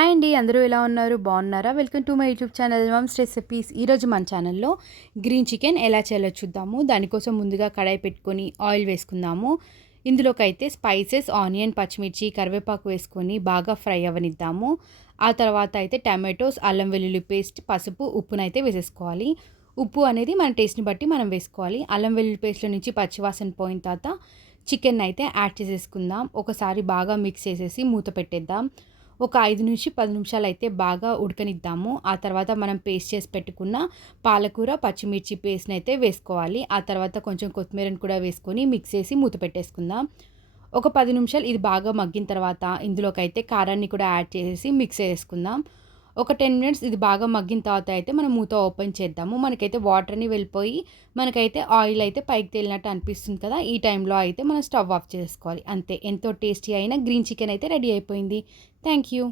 Hi అండి. అందరూ ఎలా ఉన్నారు? బాగున్నారా? Welcome to my YouTube channel mumps recipes. ఈరోజు మన ఛానల్లో గ్రీన్ చికెన్ ఎలా చేయాలో చూద్దాము. దానికోసం ముందుగా కడాయి పెట్టుకొని ఆయిల్ వేసుకుందాము. ఇందులోకైతే స్పైసెస్, ఆనియన్, పచ్చిమిర్చి, కరివేపాకు వేసుకొని బాగా ఫ్రై అవ్వనిద్దాము. ఆ తర్వాత అయితే టమాటోస్, అల్లం వెల్లుల్లి పేస్ట్, పసుపు, ఉప్పునైతే వేసేసుకోవాలి. ఉప్పు అనేది మన టేస్ట్ని బట్టి మనం వేసుకోవాలి. అల్లం వెల్లుల్లి పేస్ట్లో నుంచి పచ్చివాసన పోయిన తర్వాత చికెన్ అయితే యాడ్ చేసేసుకుందాం. ఒకసారి బాగా మిక్స్ చేసేసి మూత పెట్టేద్దాం. ఒక 5-10 నిమిషాలు అయితే బాగా ఉడకనిద్దాము. ఆ తర్వాత మనం పేస్ట్ చేసి పెట్టుకున్న పాలకూర, పచ్చిమిర్చి పేస్ట్‌ని అయితే వేసుకోవాలి. ఆ తర్వాత కొంచెం కొత్తిమీరని కూడా వేసుకొని మిక్స్ చేసి మూత పెట్టేసుకుందాం. ఒక 10 నిమిషాలు ఇది బాగా మగ్గిన తర్వాత ఇందులోకైతే కారాన్ని కూడా యాడ్ చేసేసి మిక్స్ చేసుకుందాం. ఒక 10 మినిట్స్ ఇది బాగా మగ్గిన తర్వాత అయితే మనం మూత ఓపెన్ చేద్దాము. మనకైతే వాటర్ అని వెళ్ళిపోయి మనకైతే ఆయిల్ అయితే పైకి తేలినట్టు అనిపిస్తుంది కదా! ఈ టైంలో అయితే మనం స్టవ్ ఆఫ్ చేసుకోవాలి. అంతే, ఎంతో టేస్టీ అయిన గ్రీన్ చికెన్ అయితే రెడీ అయిపోయింది. Thank you.